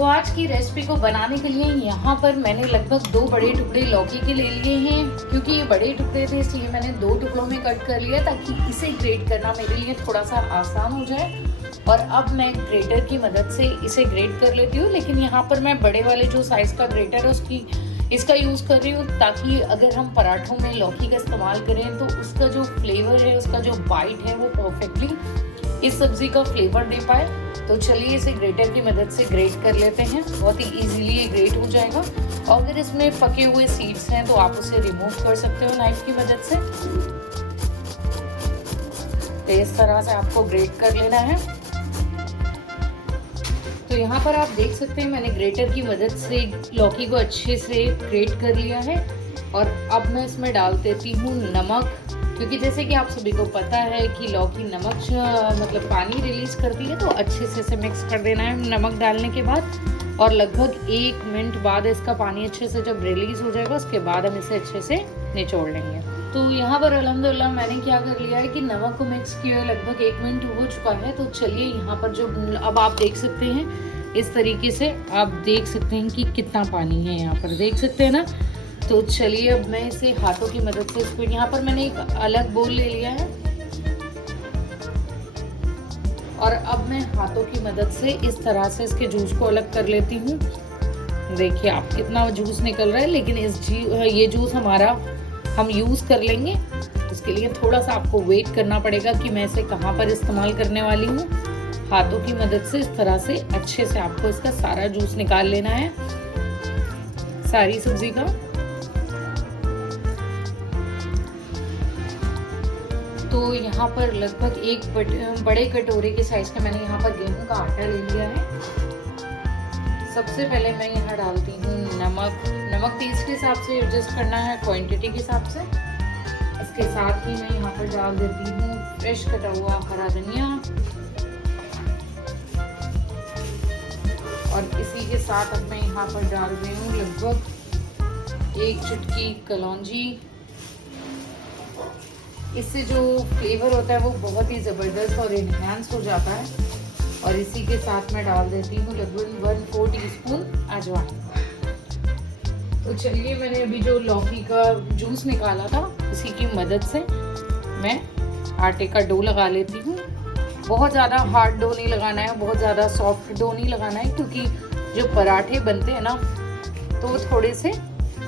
तो आज की रेसिपी को बनाने के लिए यहाँ पर मैंने लगभग 2 बड़े टुकड़े लौकी के ले लिए हैं। क्योंकि ये बड़े टुकड़े थे इसलिए मैंने 2 टुकड़ों में कट कर लिया ताकि इसे ग्रेट करना मेरे लिए थोड़ा सा आसान हो जाए। और अब मैं ग्रेटर की मदद से इसे ग्रेट कर लेती हूँ, लेकिन यहाँ पर मैं बड़े वाले जो साइज़ का ग्रेटर है इसका यूज़ कर रही हूँ ताकि अगर हम पराठों में लौकी का इस्तेमाल करें तो उसका जो फ्लेवर है, उसका जो बाइट है वो परफेक्टली इस सब्ज़ी का फ्लेवर दे पाए। तो चलिए इसे ग्रेटर की मदद से ग्रेट कर लेते हैं। बहुत ही इजीली ये ग्रेट हो जाएगा। और अगर इसमें पके हुए सीड्स हैं तो आप उसे रिमूव कर सकते हो नाइफ की मदद से। तो इस तरह से आपको ग्रेट कर लेना है। तो यहाँ पर आप देख सकते हैं मैंने ग्रेटर की मदद से लौकी को अच्छे से ग्रेट कर लिया है। और अब मैं इसमें डाल देती हूँ नमक, क्योंकि जैसे कि आप सभी को पता है कि लौकी नमक मतलब पानी रिलीज करती है, तो अच्छे से इसे मिक्स कर देना है नमक डालने के बाद। और लगभग 1 मिनट बाद इसका पानी अच्छे से जब रिलीज हो जाएगा उसके बाद हम इसे अच्छे से निचोड़ लेंगे। तो यहाँ पर अल्हम्दुलिल्लाह मैंने क्या कर लिया है कि नमक को मिक्स किया लगभग 1 मिनट हो चुका है। तो चलिए यहाँ पर जो अब आप देख सकते हैं इस तरीके से आप देख सकते हैं कि कितना पानी है, यहाँ पर देख सकते हैं ना। तो चलिए अब मैं इसे हाथों की मदद से इसको यहाँ पर मैंने एक अलग बोल ले लिया है। और अब मैं हाथों की मदद से इस तरह से इसके जूस को अलग कर लेती हूँ। देखिए आप कितना जूस निकल रहा है, लेकिन ये जूस हमारा हम यूज़ कर लेंगे। उसके लिए थोड़ा सा आपको वेट करना पड़ेगा कि मैं इसे कहाँ पर इस्तेमाल करने वाली हूँ। हाथों की मदद से इस तरह से अच्छे से आपको इसका सारा जूस निकाल लेना है, सारी सब्जी का। तो यहाँ पर लगभग एक बड़े कटोरे के साइज का मैंने यहाँ पर गेहूं का आटा ले लिया है। सबसे पहले मैं यहाँ डालती हूँ नमक टेस्ट के हिसाब से एडजस्ट करना है, क्वांटिटी के हिसाब से। इसके साथ ही मैं यहाँ पर डाल देती हूँ फ्रेश कटा हुआ हरा धनिया। और इसी के साथ अब मैं यहाँ पर डाल रही हूँ लगभग 1 चुटकी कलौंजी। इससे जो फ्लेवर होता है वो बहुत ही ज़बरदस्त और इन्हांस हो जाता है। और इसी के साथ मैं डाल देती हूँ लगभग 1/4 टीस्पून अजवाइन। तो चलिए मैंने अभी जो लौकी का जूस निकाला था उसी की मदद से मैं आटे का डो लगा लेती हूँ। बहुत ज़्यादा हार्ड डो नहीं लगाना है, बहुत ज़्यादा सॉफ्ट डो नहीं लगाना है, क्योंकि जो पराठे बनते हैं ना तो वो थोड़े से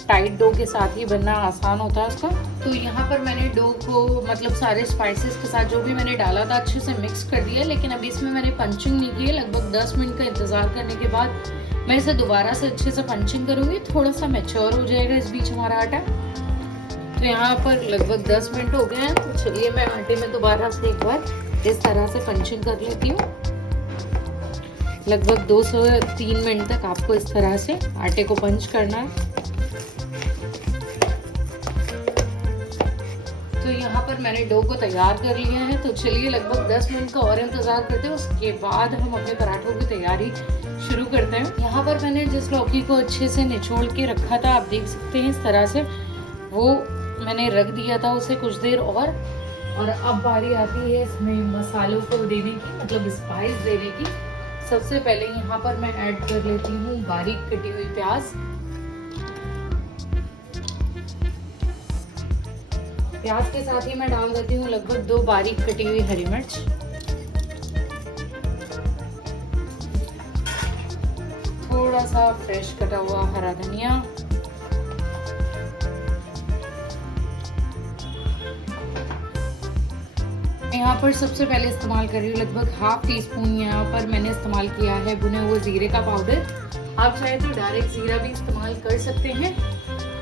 टाइट डो के साथ ही बनना आसान होता है उसका। तो यहाँ पर मैंने डो को मतलब सारे स्पाइसेस के साथ जो भी मैंने डाला था अच्छे से मिक्स कर दिया। लेकिन अभी इसमें मैंने पंचिंग नहीं की है। लगभग 10 मिनट का इंतज़ार करने के बाद मैं इसे दोबारा से अच्छे से पंचिंग करूँगी। थोड़ा सा मैच्योर हो जाएगा इस बीच हमारा आटा। तो यहाँ पर लगभग 10 मिनट हो गए हैं। तो चलिए मैं आटे में दोबारा से एक बार इस तरह से पंचिंग कर लेती हूँ। लगभग 2 से 3 मिनट तक आपको इस तरह से आटे को पंच करना है। तो यहाँ पर मैंने डो को तैयार कर लिया है। तो चलिए लगभग 10 मिनट का और इंतज़ार करते हैं, उसके बाद हम अपने पराठों की तैयारी शुरू करते हैं। यहाँ पर मैंने जिस लौकी को अच्छे से निचोड़ के रखा था आप देख सकते हैं इस तरह से वो मैंने रख दिया था उसे कुछ देर और अब बारी आती है इसमें मसालों को देने की, मतलब स्पाइस देने की। सबसे पहले यहाँ पर मैं ऐड कर लेती हूँ बारीक कटी हुई प्याज के साथ ही मैं डाल देती हूँ लगभग 2 बारीक कटी हुई हरी मिर्च। थोड़ा सा फ्रेश कटा हुआ हरा धनिया। यहाँ पर सबसे पहले इस्तेमाल कर रही हूँ लगभग 1/2 टीस्पून यहाँ पर मैंने इस्तेमाल किया है भुने हुए जीरे का पाउडर। आप चाहे तो डायरेक्ट जीरा भी इस्तेमाल कर सकते हैं।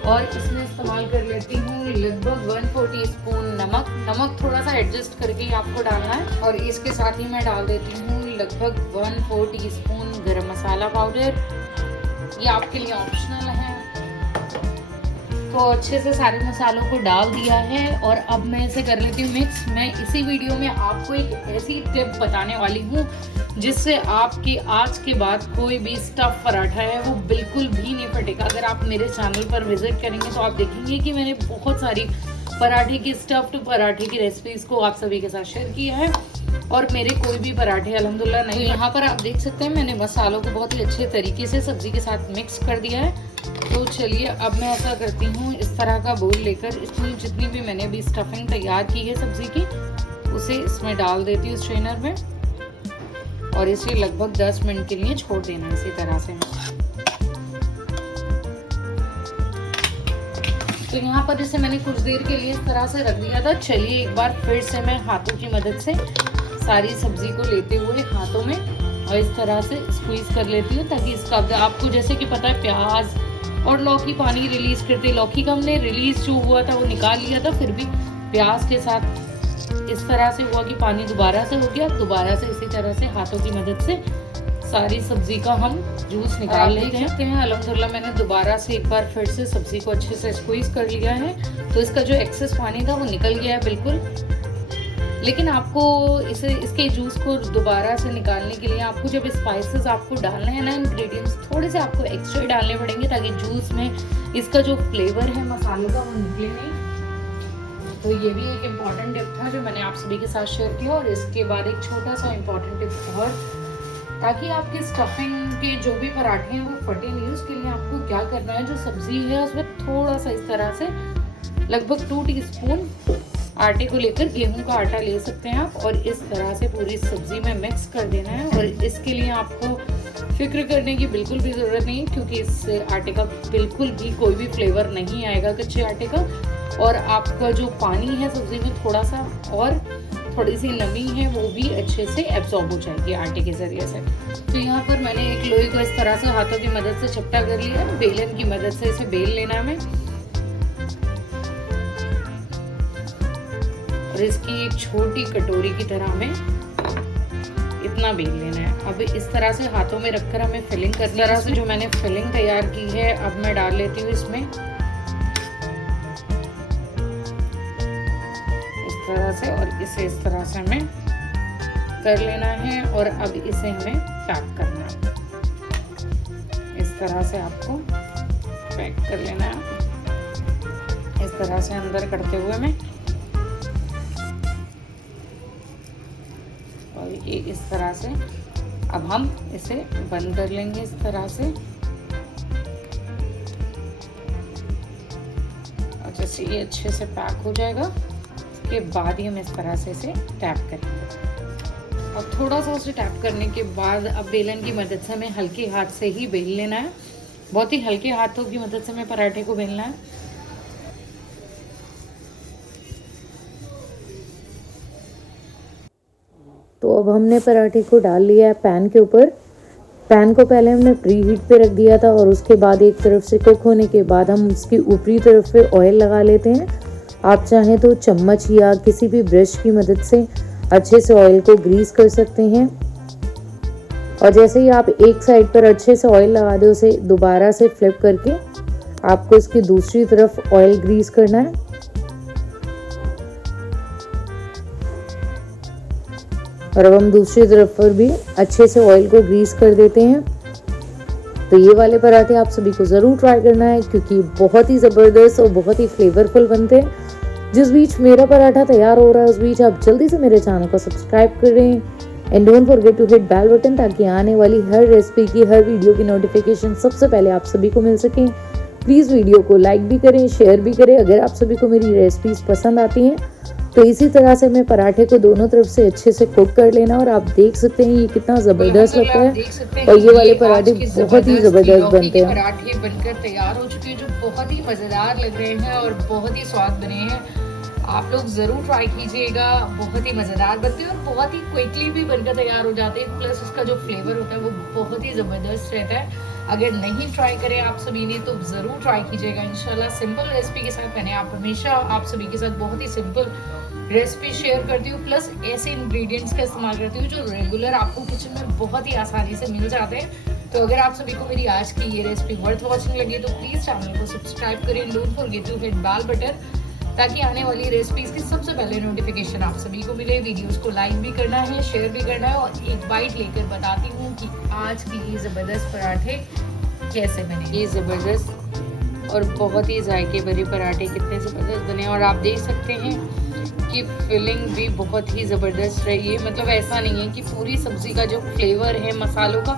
और इसमें इस्तेमाल कर लेती हूँ लगभग 1/4 टीस्पून नमक थोड़ा सा एडजस्ट करके ही आपको डालना है। और इसके साथ ही मैं डाल देती हूँ लगभग 1/4 टीस्पून गरम मसाला पाउडर। ये आपके लिए ऑप्शनल है। तो अच्छे से सारे मसालों को डाल दिया है और अब मैं इसे कर लेती हूँ मिक्स। मैं इसी वीडियो में आपको एक ऐसी टिप बताने वाली हूँ जिससे आपके आज के बाद कोई भी स्टफ पराठा है वो बिल्कुल भी नहीं फटेगा। अगर आप मेरे चैनल पर विजिट करेंगे तो आप देखेंगे कि मैंने बहुत सारी पराठे की स्टफ्ड पराठे की रेसिपीज़ को आप सभी के साथ शेयर किया है। और मेरे कोई भी पराठे अल्हम्दुलिल्लाह नहीं। तो यहाँ पर आप देख सकते हैं मैंने मसालों को बहुत ही अच्छे तरीके से सब्ज़ी के साथ मिक्स कर दिया है। तो चलिए अब मैं ऐसा करती हूँ, इस तरह का बोल लेकर इसमें जितनी भी मैंने अभी स्टफिंग तैयार की है सब्ज़ी की, उसे इसमें डाल देती हूँ स्ट्रेनर में, और इसे लगभग 10 मिनट के लिए छोड़ देना इसी तरह से। तो यहाँ पर इसे मैंने कुछ देर के लिए इस तरह से रख दिया था। चलिए एक बार फिर से मैं हाथों की मदद से सारी सब्जी को लेते हुए हाथों में और इस तरह से स्क्वीज कर लेती हूँ, ताकि इसका आपको जैसे कि पता है प्याज और लौकी पानी रिलीज करते, लौकी का हमने रिलीज जो हुआ था वो निकाल लिया था, फिर भी प्याज के साथ इस तरह से हुआ कि पानी दोबारा से हो गया। दोबारा से इसी तरह से हाथों की मदद से सारी सब्जी का हम जूस निकाल लेते हैं। अल्हम्दुलिल्लाह मैंने दोबारा से एक बार फिर से सब्जी को अच्छे से स्क्वीज कर लिया है, तो इसका जो एक्सेस पानी था वो निकल गया है बिल्कुल। लेकिन आपको इसके जूस को दोबारा से निकालने के लिए आपको जब स्पाइसेस आपको डालने हैं ना, इंग्रेडिएंट्स थोड़े से आपको एक्स्ट्रा डालने पड़ेंगे, ताकि जूस में इसका जो फ्लेवर है मसालों का वो निकले नहीं। तो ये भी एक इम्पॉर्टेंट टिप था जो मैंने आप सभी के साथ शेयर किया। और इसके बाद एक छोटा सा इम्पॉर्टेंट टिप और, ताकि आपके स्टफिंग के जो भी पराठे हैं वो फटे नहीं, उसके लिए आपको क्या करना है, जो सब्जी है उसमें थोड़ा सा इस तरह से लगभग 2 टीस्पून आटे को लेकर, गेहूं का आटा ले सकते हैं आप, और इस तरह से पूरी सब्जी में मिक्स कर देना है। और इसके लिए आपको फिक्र करने की बिल्कुल भी ज़रूरत नहीं, क्योंकि इस आटे का बिल्कुल भी कोई भी फ्लेवर नहीं आएगा कच्चे आटे का। और आपका जो पानी है सब्जी में थोड़ा सा और थोड़ी सी नमी है वो भी अच्छे से एब्जॉर्ब हो जाएगी आटे के ज़रिए से। तो यहाँ पर मैंने एक लोई को इस तरह से हाथों की मदद से चपटा कर लिया, बेलन की मदद से इसे बेल लेना है और इसकी एक छोटी कटोरी की तरह हमें इतना बेल लेना है। अब इस तरह से हाथों में रखकर हमें फिलिंग करनी है। इस तरह से जो मैंने फिलिंग तैयार की है अब मैं डाल लेती हूँ इसमें तरह से, और इसे इस तरह से हमें कर लेना है। और अब इसे हमें पैक करना है। इस तरह से आपको पैक कर लेना है, इस तरह से अंदर करते हुए में, और ये इस तरह से अब हम इसे बंद कर लेंगे इस तरह से। और जैसे ये अच्छे से पैक हो जाएगा के बाद ही हम इस तरह से इसे टैप करेंगे। और थोड़ा सा उसे टैप करने के बाद अब बेलन की मदद से हमें हल्के हाथ से ही बेल लेना है, बहुत ही हल्के हाथों की मदद से हमें पराठे को बेलना है। तो अब हमने पराठे को डाल लिया है पैन के ऊपर। पैन को पहले हमने प्री हीट पे रख दिया था, और उसके बाद एक तरफ से कुक होने के बाद हम उसकी ऊपरी तरफ पे ऑयल लगा लेते हैं। आप चाहें तो चम्मच या किसी भी ब्रश की मदद से अच्छे से ऑयल को ग्रीस कर सकते हैं। और जैसे ही आप एक साइड पर अच्छे से ऑयल लगा दे, उसे दोबारा से फ्लिप करके आपको इसकी दूसरी तरफ ऑयल ग्रीस करना है। और अब हम दूसरी तरफ पर भी अच्छे से ऑयल को ग्रीस कर देते हैं। तो ये वाले पराठे आप सभी को ज़रूर ट्राई करना है, क्योंकि बहुत ही ज़बरदस्त और बहुत ही फ्लेवरफुल बनते हैं। जिस बीच मेरा पराठा तैयार हो रहा है उस बीच आप जल्दी से मेरे चैनल को सब्सक्राइब करें, and don't forget to hit bell button, ताकि आने वाली हर रेसिपी की, हर वीडियो की नोटिफिकेशन सबसे पहले आप सभी को मिल सके। प्लीज़ वीडियो को लाइक भी करें, शेयर भी करें अगर आप सभी को मेरी रेसिपीज़ पसंद आती हैं। तो इसी तरह से मैं पराठे को दोनों तरफ से अच्छे से कुक कर लेना, और आप देख सकते हैं ये कितना ज़बरदस्त लगता है। और ये वाले पराठे बहुत ही ज़बरदस्त बनते हैं। पराठे बनकर तैयार हो चुके हैं, जो बहुत ही मज़ेदार लग रहे हैं और बहुत ही स्वाद बने हैं। आप लोग ज़रूर ट्राई कीजिएगा, बहुत ही मज़ेदार बनते हैं और बहुत ही क्विकली भी बनकर तैयार हो जाते हैं। प्लस इसका जो फ्लेवर होता है वो बहुत ही ज़बरदस्त रहता है। अगर नहीं ट्राई करें आप सभी ने तो ज़रूर ट्राई कीजिएगा इंशाल्लाह। सिंपल रेसिपी के साथ मैंने हमेशा आप सभी के साथ बहुत ही सिंपल रेसिपी शेयर करती हूँ, प्लस ऐसे इंग्रेडिएंट्स का इस्तेमाल करती हूँ जो रेगुलर आपको किचन में बहुत ही आसानी से मिल जाते हैं। तो अगर आप सभी को मेरी आज की ये रेसिपी वर्थ वॉचिंग लगी तो प्लीज़ चैनल को सब्सक्राइब करें, don't forget to hit bell button, ताकि आने वाली रेसिपीज़ की सबसे पहले नोटिफिकेशन आप सभी को मिले। वीडियोस को लाइक भी करना है, शेयर भी करना है, और एक बाइट लेकर बताती हूँ कि आज की ये ज़बरदस्त पराठे कैसे बने। ये ज़बरदस्त और बहुत ही जायके भरे पराठे कितने ज़बरदस्त बने। और आप देख सकते हैं इसकी फिलिंग भी बहुत ही ज़बरदस्त रही है। मतलब ऐसा नहीं है कि पूरी सब्ज़ी का जो फ्लेवर है मसालों का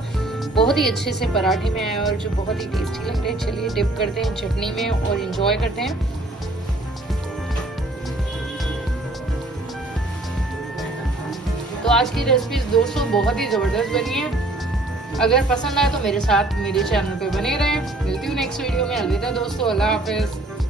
बहुत ही अच्छे से पराठे में आया और जो बहुत ही टेस्टी लग रहे हैं। चलिए डिप करते हैं चटनी में और एंजॉय करते हैं। तो आज की रेसिपीज दोस्तों बहुत ही ज़बरदस्त बनी है। अगर पसंद आए तो मेरे साथ मेरे चैनल पे बने रहें। मिलती हूँ नेक्स्ट वीडियो में। अलविदा दोस्तों, अल्लाह हाफिज़।